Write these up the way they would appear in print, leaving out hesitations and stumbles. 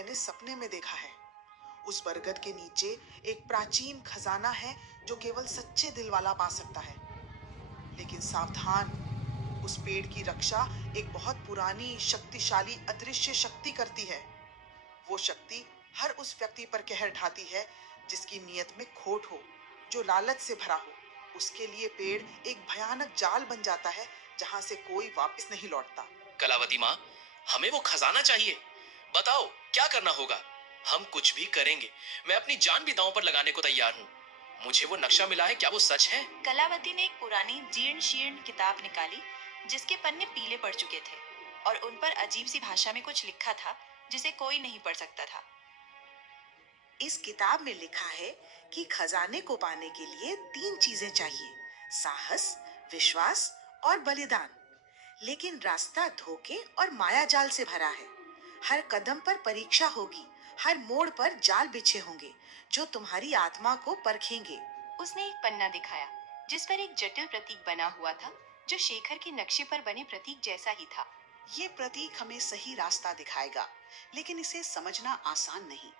मैंने सपने में देखा है। उस बरगद के नीचे एक प्राचीन खजाना है जो केवल सच्चे दिल वाला पा सकता है। लेकिन सावधान, उस पेड़ की रक्षा एक बहुत पुरानी शक्तिशाली अदृश्य शक्ति करती है। वो शक्ति हर उस व्यक्ति पर कहर ढाती है जिसकी नीयत में खोट हो, जो लालच से भरा हो। उसके लिए पेड़ एक भयानक जाल बन जाता है जहां से कोई वापस नहीं लौटता। कलावती माँ, हमें वो खजाना चाहिए। बताओ क्या करना होगा। हम कुछ भी करेंगे। मैं अपनी जान भी दांव पर लगाने को तैयार हूँ। मुझे वो नक्शा मिला है, क्या वो सच है? कलावती ने एक पुरानी जीर्ण शीर्ण किताब निकाली जिसके पन्ने पीले पड़ चुके थे और उन पर अजीब सी भाषा में कुछ लिखा था जिसे कोई नहीं पढ़ सकता था। इस किताब में लिखा है कि खजाने को पाने के लिए 3 चीजें चाहिए: साहस, विश्वास और बलिदान। लेकिन रास्ता धोखे और माया जाल से भरा है। हर कदम पर परीक्षा होगी, हर मोड़ पर जाल बिछे होंगे जो तुम्हारी आत्मा को परखेंगे। उसने एक पन्ना दिखाया जिस पर एक जटिल प्रतीक बना हुआ था जो शेखर के नक्शे पर बने प्रतीक जैसा ही था। ये प्रतीक हमें सही रास्ता दिखाएगा, लेकिन इसे समझना आसान नहीं।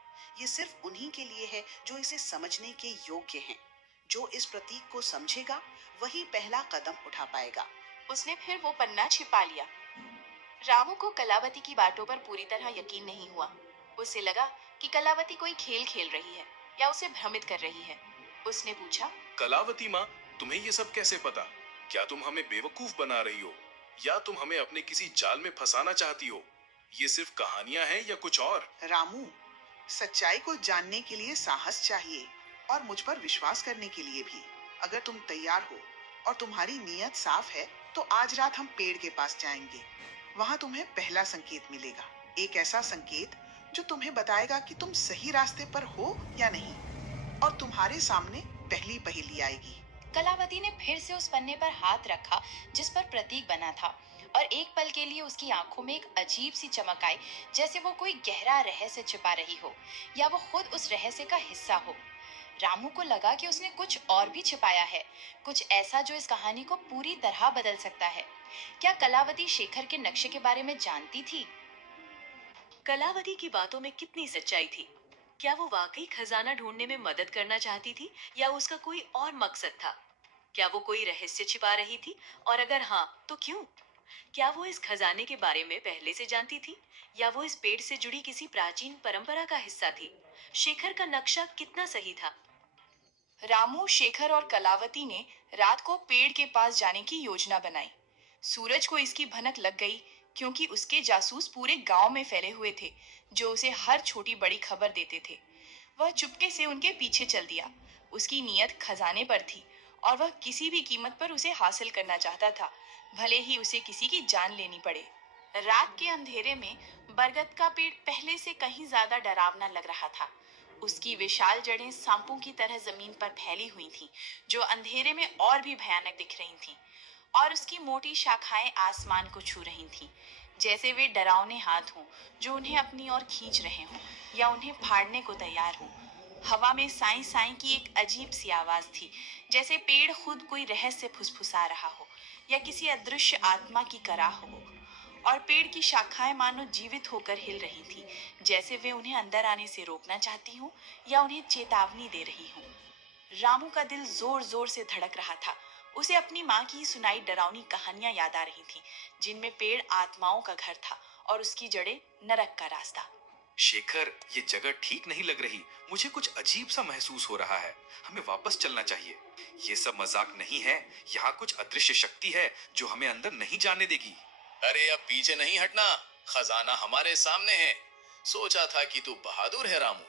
ये सिर्फ उन्हीं के लिए है जो इसे समझने के योग्य हैं। जो इस प्रतीक को समझेगा वही पहला कदम उठा पाएगा। उसने फिर वो पन्ना छिपा लिया। रामू को कलावती की बातों पर पूरी तरह यकीन नहीं हुआ। उसे लगा कि कलावती कोई खेल खेल रही है या उसे भ्रमित कर रही है। उसने पूछा, कलावती माँ, तुम्हें ये सब कैसे पता? क्या तुम हमें बेवकूफ बना रही हो या तुम हमें अपने किसी जाल में फंसाना चाहती हो? ये सिर्फ कहानियां हैं या कुछ और? रामू, सच्चाई को जानने के लिए साहस चाहिए और मुझ पर विश्वास करने के लिए भी। अगर तुम तैयार हो और तुम्हारी नीयत साफ है तो आज रात हम पेड़ के पास जाएंगे। वहां तुम्हें पहला संकेत मिलेगा, एक ऐसा संकेत जो तुम्हें बताएगा कि तुम सही रास्ते पर हो या नहीं। और तुम्हारे सामने पहली पहेली आएगी। कलावती ने फिर से उस पन्ने पर हाथ रखा जिस पर प्रतीक बना था और एक पल के लिए उसकी आंखों में एक अजीब सी चमक आई, जैसे वो कोई गहरा रहस्य छिपा रही हो या वो खुद उस रहस्य का हिस्सा हो। रामू को लगा कि उसने कुछ और भी छिपाया है, कुछ ऐसा जो इस कहानी को पूरी तरह बदल सकता है। क्या कलावती शेखर के नक्शे के बारे में जानती थी? कलावती की बातों में कितनी सच्चाई थी? क्या वो वाकई खजाना ढूंढने में मदद करना चाहती थी या उसका कोई और मकसद था? क्या वो कोई रहस्य छिपा रही थी और अगर हाँ तो क्यों? क्या वो इस खजाने के बारे में पहले से जानती थी या वो इस पेड़ से जुड़ी किसी प्राचीन परंपरा का हिस्सा थी? शेखर का नक्शा कितना सही था? रामू, शेखर और कलावती ने रात को पेड़ के पास जाने की योजना बनाई। सूरज को इसकी भनक लग गई क्योंकि उसके जासूस पूरे गांव में फैले हुए थे जो उसे हर छोटी बड़ी खबर देते थे। वह चुपके से उनके पीछे चल दिया। उसकी नीयत खजाने पर थी और वह किसी भी कीमत पर उसे हासिल करना चाहता था, भले ही उसे किसी की जान लेनी पड़े। रात के अंधेरे में बरगद का पेड़ पहले से कहीं ज्यादा डरावना लग रहा था। उसकी विशाल जड़ें सांपों की तरह जमीन पर फैली हुई थीं, जो अंधेरे में और भी भयानक दिख रही थीं, और उसकी मोटी शाखाएं आसमान को छू रही थीं, जैसे वे डरावने हाथ हों जो उन्हें अपनी ओर खींच रहे हों या उन्हें फाड़ने को तैयार हों। हवा में साई साई की एक अजीब सी आवाज थी, जैसे पेड़ खुद कोई रहस्य फुसफुसा रहा हो या किसी अदृश्य आत्मा की कराह हो। और पेड़ की शाखाएं मानो जीवित होकर हिल रही थी, जैसे वे उन्हें अंदर आने से रोकना चाहती हों या उन्हें चेतावनी दे रही हों। रामू का दिल जोर जोर से धड़क रहा था। उसे अपनी माँ की सुनाई डरावनी कहानियां याद आ रही थीं, जिनमें पेड़ आत्माओं का घर था और उसकी जड़ें नरक का रास्ता। शेखर, ये जगह ठीक नहीं लग रही। मुझे कुछ अजीब सा महसूस हो रहा है। हमें वापस चलना चाहिए। ये सब मजाक नहीं है। यहाँ कुछ अदृश्य शक्ति है जो हमें अंदर नहीं जाने देगी। अरे अब पीछे नहीं हटना, खजाना हमारे सामने है। सोचा था कि तू बहादुर है रामू,